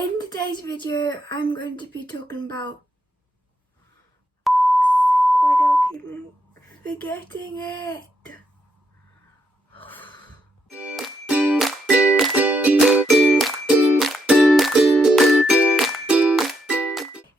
In today's video, I'm going to be talking about... Why do I keep forgetting it?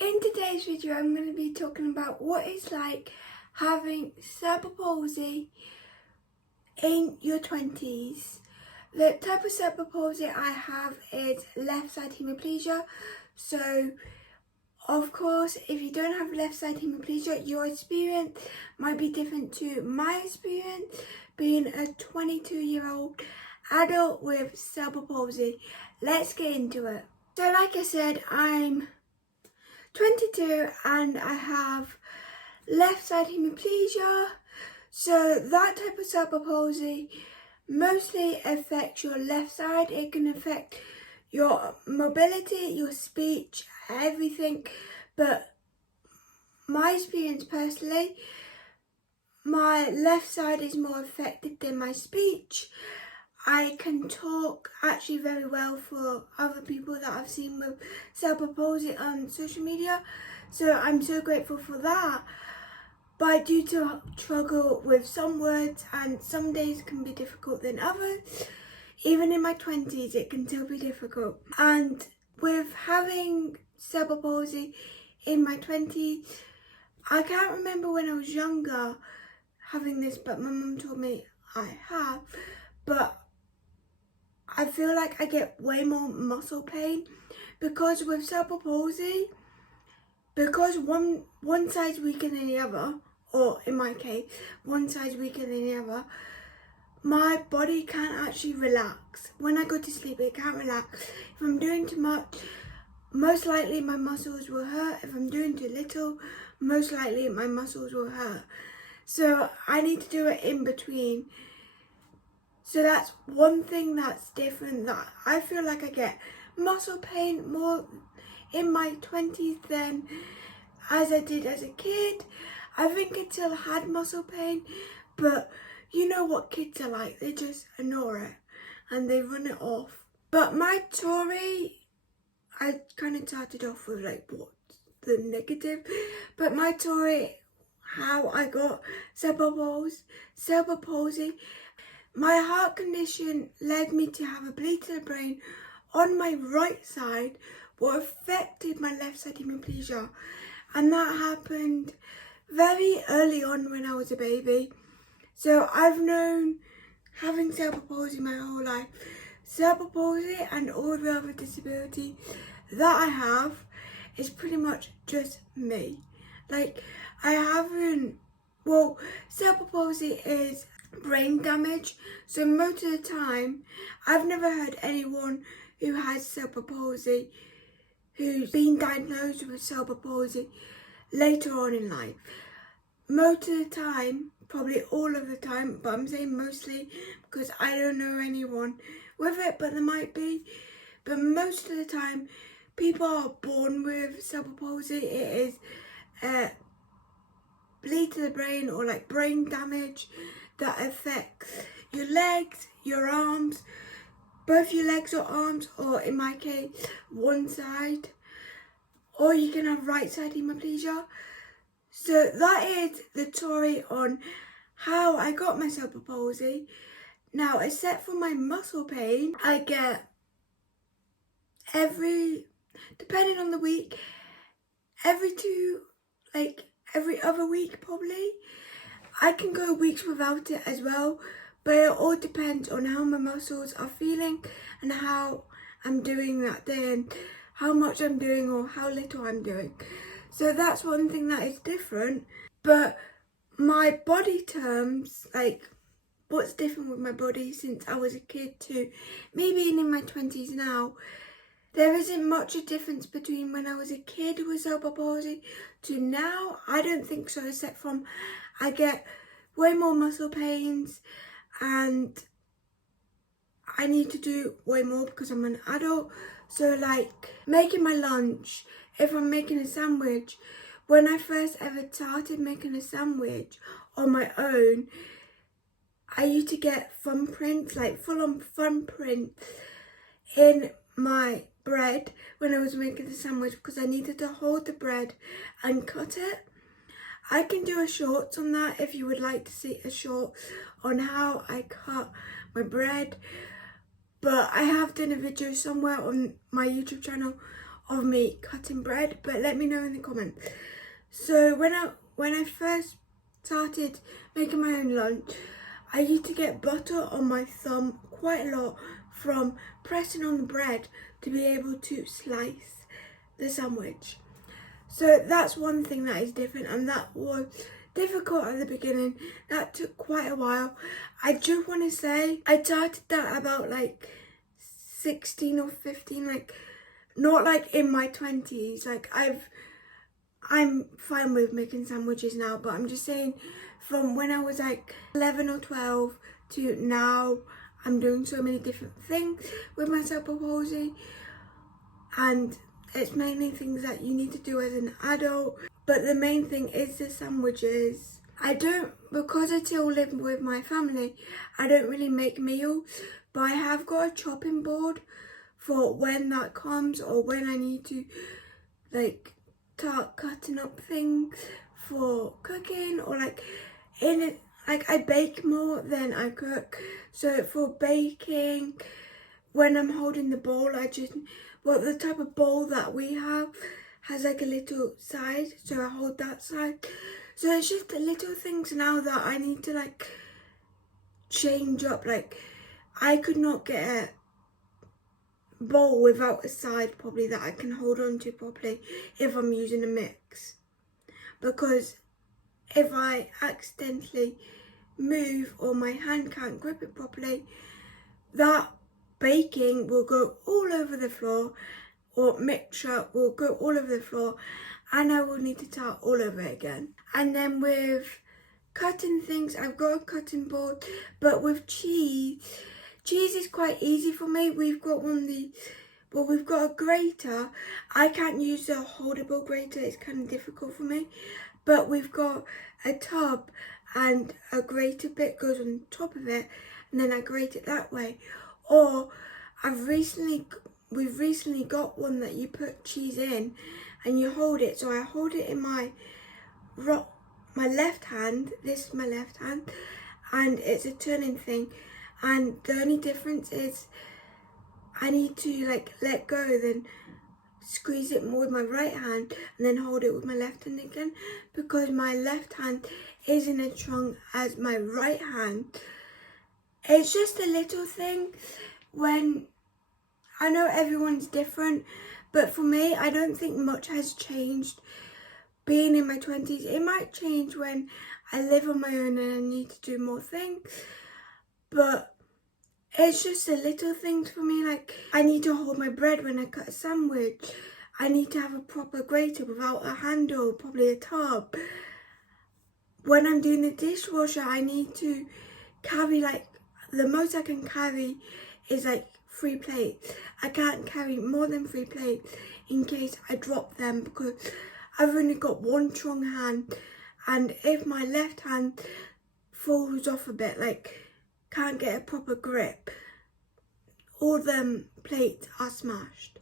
In today's video, I'm going to be talking about what it's like having cerebral palsy in your 20s. The type of cerebral palsy I have is left side hemiplegia. So, of course, if you don't have left side hemiplegia, your experience might be different to my experience being a 22-year-old adult with cerebral palsy. Let's get into it. So, like I said, I'm 22 and I have left side hemiplegia. So that type of cerebral palsy mostly affects your left side. It can affect your mobility, your speech, everything. But my experience personally, my left side is more affected than my speech. I can talk actually very well for other people that I've seen with cerebral palsy on social media. So I'm so grateful for that. But I do struggle with some words, and some days can be difficult than others. Even in my 20s, it can still be difficult. And with having cerebral palsy in my 20s, I can't remember when I was younger having this, but my mum told me I have. But I feel like I get way more muscle pain because with cerebral palsy, because one side's weaker than the other, or in my case, one side's weaker than the other, my body can't actually relax. When I go to sleep, it can't relax. If I'm doing too much, most likely my muscles will hurt. If I'm doing too little, most likely my muscles will hurt. So I need to do it in between. So that's one thing that's different, that I feel like I get muscle pain more in my 20s than as I did as a kid. I think I still had muscle pain, but you know what kids are like, they just ignore it and they run it off. But my story, I kind of started off with like what's the negative, but my story, how I got cerebral palsy, my heart condition led me to have a bleed to the brain on my right side, what affected my left side hemiplegia. And that happened very early on when I was a baby. So I've known having cerebral palsy my whole life. Cerebral palsy and all the other disabilities that I have is pretty much just me. Like, I haven't, well, cerebral palsy is brain damage. So most of the time, I've never heard anyone who has cerebral palsy who's been diagnosed with cerebral palsy later on in life. Most of the time, probably all of the time, but I'm saying mostly because I don't know anyone with it, but there might be. But most of the time, people are born with cerebral palsy. It is bleed to the brain or like brain damage that affects your legs, your arms, both your legs or arms, or in my case, one side. Or you can have right side hemiplegia. So that is the story on how I got my cerebral palsy. Now, except for my muscle pain, I get depending on the week, every other week probably. I can go weeks without it as well, but it all depends on how my muscles are feeling and how I'm doing that day and how much I'm doing or how little I'm doing. So that's one thing that is different. But my body terms, like what's different with my body since I was a kid to me being in my 20s now, there isn't much a difference between when I was a kid with cerebral palsy to now. I don't think so, except from I get way more muscle pains and I need to do way more because I'm an adult. So like making my lunch, if I'm making a sandwich, when I first ever started making a sandwich on my own, I used to get thumbprints, like full on thumbprints in my bread when I was making the sandwich because I needed to hold the bread and cut it. I can do a short on that if you would like to see a short on how I cut my bread. But I have done a video somewhere on my YouTube channel of me cutting bread, but let me know in the comments. So when I first started making my own lunch, I used to get butter on my thumb quite a lot from pressing on the bread to be able to slice the sandwich. So that's one thing that is different, and that was difficult at the beginning. That took quite a while. I just want to say I started that about like 16 or 15, like not like in my 20s. Like I'm fine with making sandwiches now, but I'm just saying from when I was like 11 or 12 to now, I'm doing so many different things with my cerebral palsy, and it's mainly things that you need to do as an adult, but the main thing is the sandwiches. Because I still live with my family, I don't really make meals, but I have got a chopping board for when that comes, or when I need to like start cutting up things for cooking, or like I bake more than I cook. So for baking, when I'm holding the bowl, the type of bowl that we have has like a little side, so I hold that side. So it's just the little things now that I need to like change up. Like I could not get a bowl without a side probably that I can hold on to properly if I'm using a mix, because if I accidentally move or my hand can't grip it properly, that baking will go all over the floor, or mixture will go all over the floor, and I will need to start all over again. And then with cutting things, I've got a cutting board, but with cheese is quite easy for me. We've got we've got a grater. I can't use a holdable grater, it's kind of difficult for me, but we've got a tub and a grater bit goes on top of it, and then I grate it that way. Or we've recently got one that you put cheese in and you hold it. So I hold it in my left hand. This is my left hand, and it's a turning thing. And the only difference is I need to like let go, then squeeze it more with my right hand, and then hold it with my left hand again, because my left hand isn't as strong as my right hand. It's just a little thing. When I know everyone's different, but for me, I don't think much has changed being in my 20s. It might change when I live on my own and I need to do more things, but it's just the little things for me. Like I need to hold my bread when I cut a sandwich. I need to have a proper grater without a handle, probably a tub. When I'm doing the dishwasher, I need to carry, like the most I can carry is like 3 plates. I can't carry more than 3 plates in case I drop them, because I've only got one strong hand, and if my left hand falls off a bit, like can't get a proper grip, all them plates are smashed.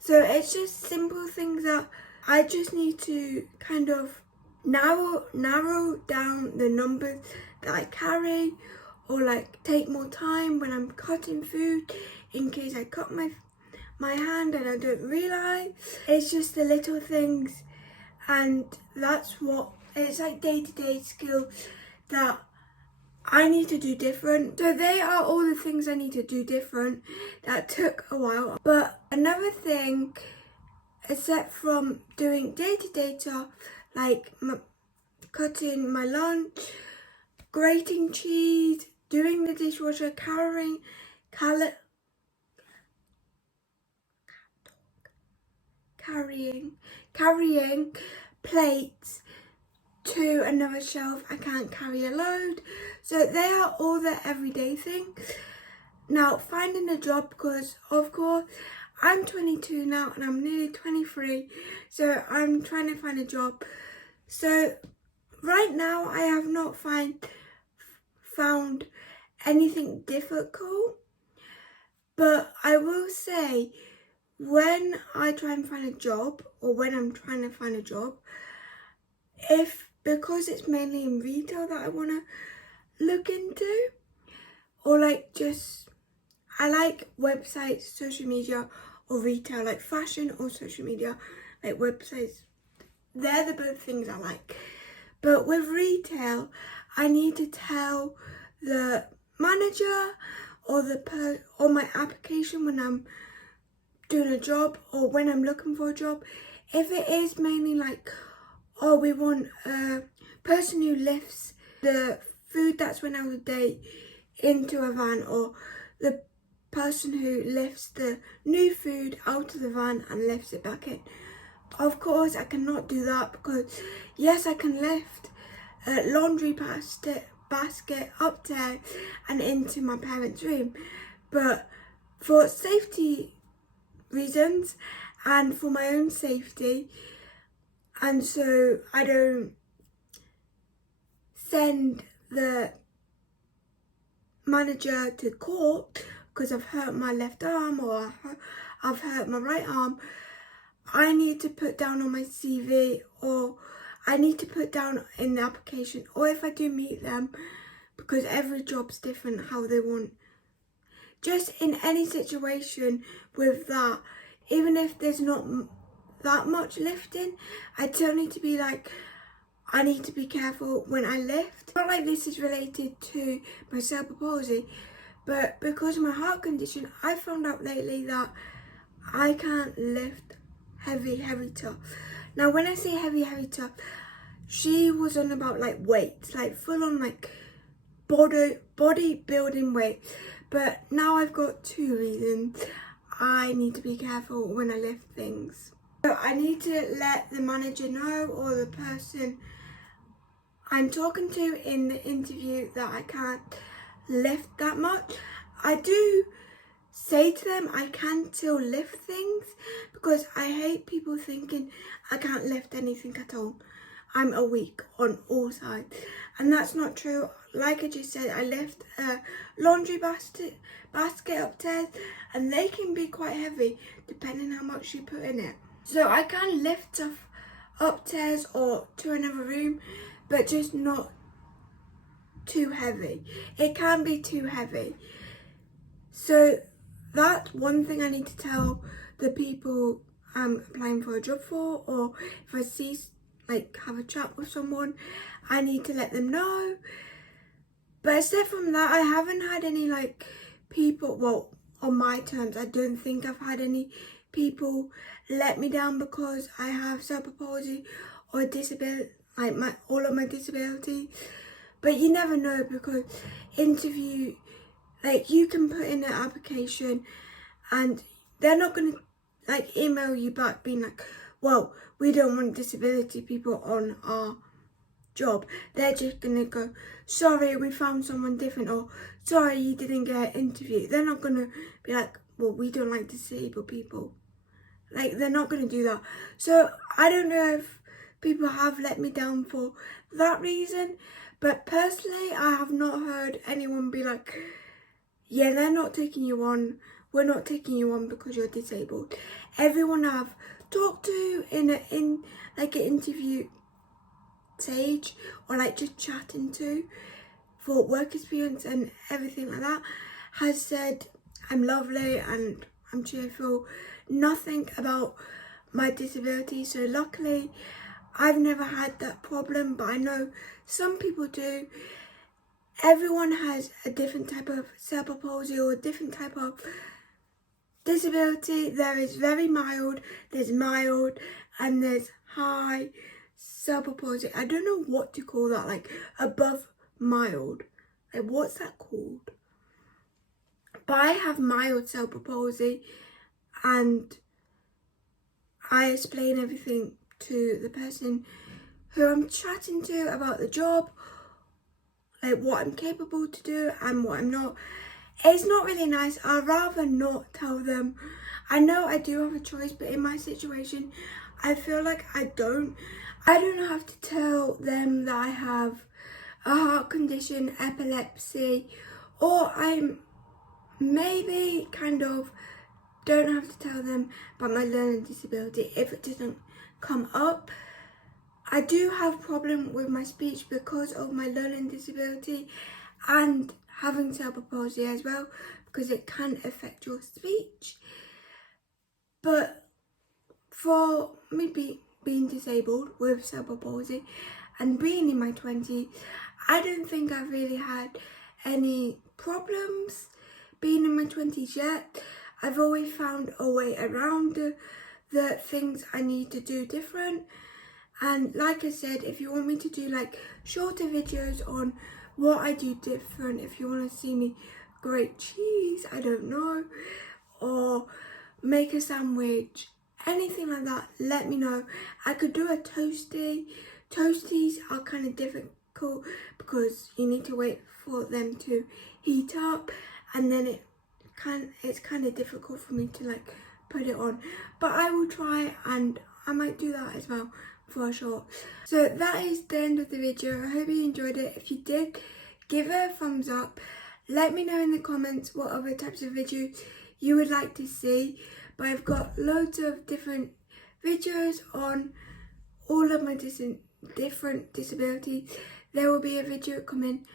So it's just simple things that I just need to kind of narrow down the numbers that I carry, or like take more time when I'm cutting food in case I cut my hand and I don't realise. It's just the little things, and that's what it's like, day-to-day skills that I need to do different. So they are all the things I need to do different that took a while. But another thing, except from doing day-to-day stuff like cutting my lunch, grating cheese, doing the dishwasher, carrying plates to another shelf. I can't carry a load. So they are all the everyday things. Now finding a job, because of course I'm 22 now and I'm nearly 23, so I'm trying to find a job. So right now I have not found anything difficult, but I will say when I try and find a job, or when I'm trying to find a job, because it's mainly in retail that I want to look into, or like just, I like websites, social media, or retail, like fashion or social media, like websites. They're the both things I like. But with retail, I need to tell the manager or my application when I'm doing a job or when I'm looking for a job. If it is mainly like, oh, we want a person who lifts the food that's run out of date into a van, or the person who lifts the new food out of the van and lifts it back in. Of course, I cannot do that because, yes, I can lift a laundry basket up there and into my parents' room, but for safety reasons and for my own safety, and so I don't send the manager to court because I've hurt my left arm or I've hurt my right arm, I need to put down on my CV, or I need to put down in the application, or if I do meet them, because every job's different how they want. Just in any situation with that, even if there's not that much lifting, I still need to be like, I need to be careful when I lift. Not like this is related to my cerebral palsy, but because of my heart condition, I found out lately that I can't lift heavy stuff. Now when I say heavy stuff, she was on about like weights, like full on like bodybuilding weights. But now I've got 2 reasons I need to be careful when I lift things. So I need to let the manager know, or the person I'm talking to in the interview, that I can't lift that much. I do say to them I can still lift things, because I hate people thinking I can't lift anything at all. I'm a weak on all sides, and that's not true. Like I just said, I lift a laundry basket upstairs, and they can be quite heavy depending how much you put in it. So I can lift stuff upstairs or to another room, but just not too heavy. It can be too heavy. So that's one thing I need to tell the people I'm applying for a job for, or if I see, like, have a chat with someone, I need to let them know. But aside from that, I haven't had any like people, well, on my terms, I don't think I've had any people let me down because I have cerebral palsy or disability, like all of my disability. But you never know, because interview, like, you can put in an application and they're not going to like email you back being like, well, we don't want disability people on our job. They're just going to go, sorry, we found someone different, or sorry, you didn't get an interview. They're not going to be like, well, we don't like disabled people. Like, they're not going to do that. So I don't know if people have let me down for that reason, but personally, I have not heard anyone be like, yeah, they're not taking you on, we're not taking you on because you're disabled. Everyone I've talked to in like an interview stage, or like just chatting to for work experience and everything like that, has said I'm lovely and I'm cheerful. Nothing about my disability. So luckily I've never had that problem, but I know some people do. Everyone has a different type of cerebral palsy or a different type of disability. There is very mild, there's mild, and there's high cerebral palsy. I don't know what to call that, like above mild. Like, what's that called? But I have mild cerebral palsy, and I explain everything to the person who I'm chatting to about the job, like what I'm capable to do and what I'm not. It's not really nice. I'd rather not tell them. I know I do have a choice, but in my situation, I feel like I don't have to tell them that I have a heart condition, epilepsy, or I'm maybe kind of don't have to tell them about my learning disability if it doesn't come up. I do have problem with my speech because of my learning disability and having cerebral palsy as well, because it can affect your speech. But for me being disabled with cerebral palsy and being in my 20s, I don't think I've really had any problems being in my 20s yet. I've always found a way around the things I need to do different. And like I said, if you want me to do like shorter videos on what I do different, if you want to see me grate cheese, I don't know, or make a sandwich, anything like that, let me know. I could do a toasty. Toasties are kind of difficult because you need to wait for them to heat up, and then it's kind of difficult for me to like put it on. But I will try, and I might do that as well for a short. So that is the end of the video. I hope you enjoyed it. If you did, give it a thumbs up. Let me know in the comments what other types of videos you would like to see. But I've got loads of different videos on all of my different disabilities. There will be a video coming,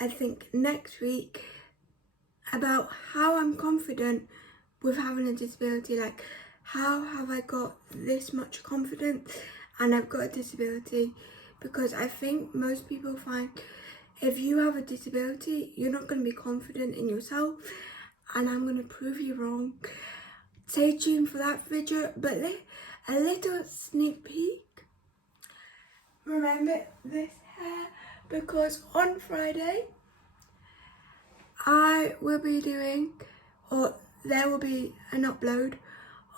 I think, next week about how I'm confident with having a disability. Like, how have I got this much confidence and I've got a disability? Because I think most people find if you have a disability, you're not going to be confident in yourself, and I'm going to prove you wrong. Stay tuned for that video, but a little sneak peek. Remember this hair, because on Friday I will be doing, or there will be an upload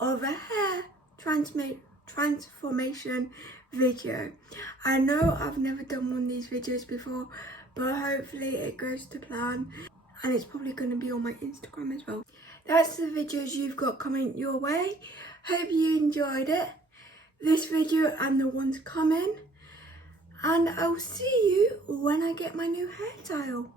of a hair transformation video. I know I've never done one of these videos before, but hopefully it goes to plan, and it's probably going to be on my Instagram as well. That's the videos you've got coming your way. Hope you enjoyed it, this video and the ones coming, and I'll see you when I get my new hairstyle.